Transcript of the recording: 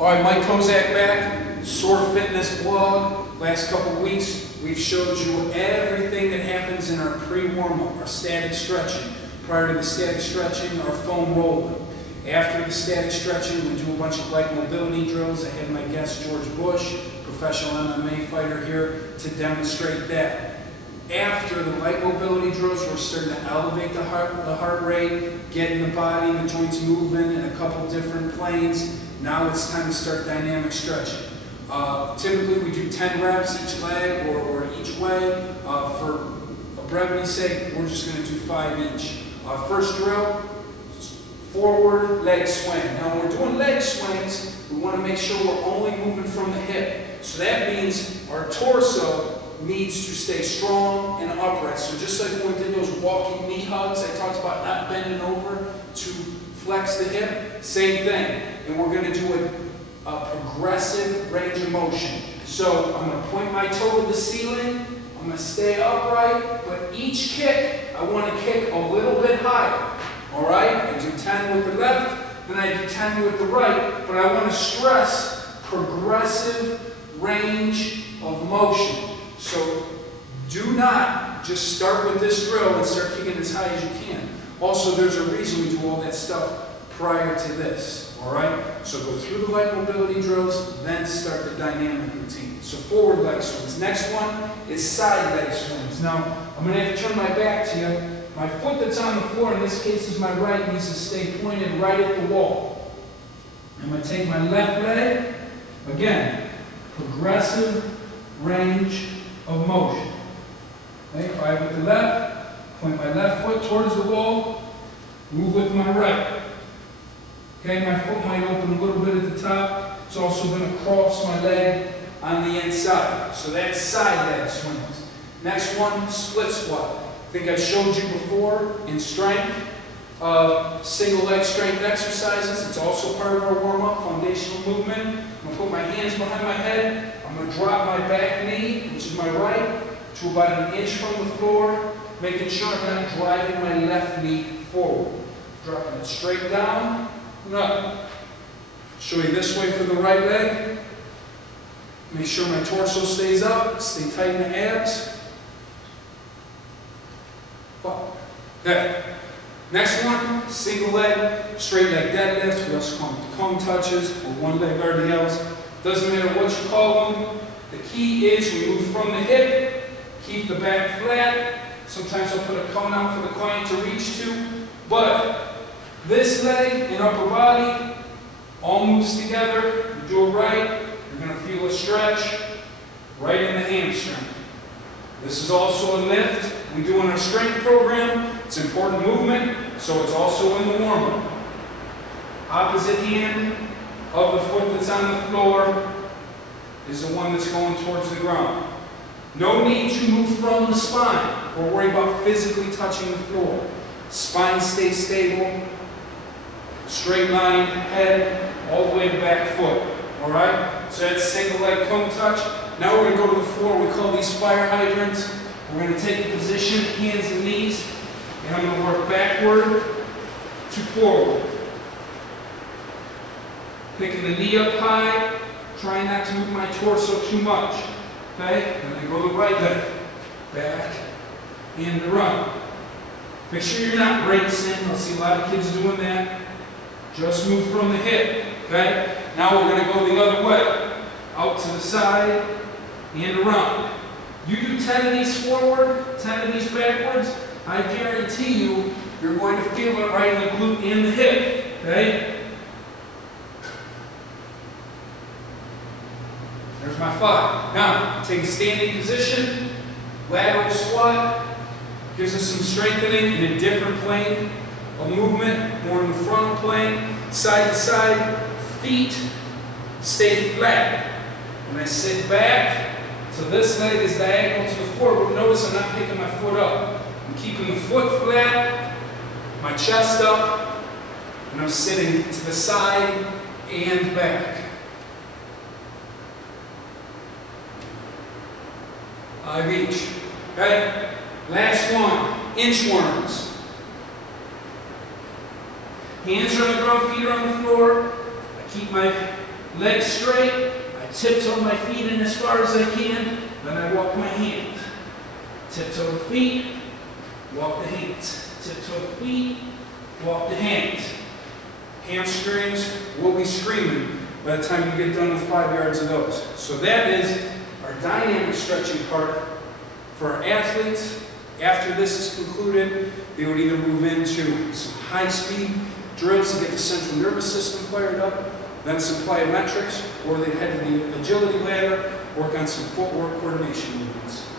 All right, Mike Kozak back, SOAR Fitness blog. Last couple weeks, we've showed you everything that happens in our pre-warm-up, our static stretching. Prior to the static stretching, our foam rolling. After the static stretching, we do a bunch of light mobility drills. I had my guest, George Bush, professional MMA fighter here, to demonstrate that. After the light mobility drills, we're starting to elevate the heart rate, getting the body and the joints moving in a couple different planes. Now it's time to start dynamic stretching. Typically we do 10 reps each leg or each way. For brevity's sake, we're just going to do 5 each. First drill, forward leg swing. Now when we're doing leg swings, we want to make sure we're only moving from the hip. So that means our torso needs to stay strong and upright. So just like when we did those walking knee hugs, I talked about not bending over to flex the hip, same thing. And we're going to do a progressive range of motion. So I'm going to point my toe to the ceiling, I'm going to stay upright, but each kick, I want to kick a little bit higher. Alright, I do 10 with the left, then I do 10 with the right, but I want to stress progressive range of motion. So do not just start with this drill and start kicking as high as you can. Also, there's a reason we do all that stuff prior to this. Alright, so go through the light mobility drills, then start the dynamic routine. So forward leg swings. Next one is side leg swings. Now, I'm going to have to turn my back to you. My foot that's on the floor, in this case is my right, needs to stay pointed right at the wall. I'm going to take my left leg, again, progressive range of motion. Okay, 5 with the left, point my left foot towards the wall, move with my right. Okay, my foot might open a little bit at the top. It's also going to cross my leg on the inside. So that's side leg swings. Next one, split squat. I think I've showed you before in strength, single leg strength exercises. It's also part of our warm-up, foundational movement. I'm going to put my hands behind my head. I'm going to drop my back knee, which is my right, to about 1 inch from the floor, making sure I'm not driving my left knee forward. Dropping it straight down and up. Show you this way for the right leg. Make sure my torso stays up, stay tight in the abs. Okay. Next one, single leg, straight leg deadlift. We also call them cone touches, or one leg or the else. Doesn't matter what you call them. The key is we move from the hip, keep the back flat. Sometimes I'll put a cone out for the client to reach to. But this leg and upper body all moves together. You do it right, you're going to feel a stretch right in the hamstring. This is also a lift we do in our strength program. It's important movement, so it's also in the warm-up. Opposite hand of the foot that's on the floor is the one that's going towards the ground. No need to move from the spine or worry about physically touching the floor. Spine stays stable, straight line, head, all the way to back foot. Alright? So that's single leg cone touch. Now we're going to go to the floor. We call these fire hydrants. We're going to take a position, hands and knees, and I'm going to work backward to forward. Picking the knee up high, trying not to move my torso too much. Okay? And then go the right leg, back, and run. Make sure you're not racing. I see a lot of kids doing that. Just move from the hip. Okay? Now we're going to go the other way. Out to the side and around. You do 10 of these forward, 10 of these backwards, I guarantee you, you're going to feel it right in the glute and the hip. Okay? There's my 5. Now, take a standing position, lateral squat, gives us some strengthening in a different plane of movement, more in the frontal plane, side to side, feet stay flat. When I sit back, so this leg is diagonal to the floor, but notice I'm not picking my foot up. I'm keeping the foot flat, my chest up, and I'm sitting to the side and back. 5 each. Okay? Last one, inchworms. Hands are on the ground, feet are on the floor. I keep my legs straight, I tiptoe my feet in as far as I can, then I walk my hands. Tiptoe the feet, walk the hands. Tiptoe the feet, walk the hands. Hamstrings will be screaming by the time you get done with 5 yards of those. So that is our dynamic stretching part for our athletes. After this is concluded, they would either move into some high-speed drills to get the central nervous system fired up, then some plyometrics, or they'd head to the agility ladder, work on some footwork coordination movements.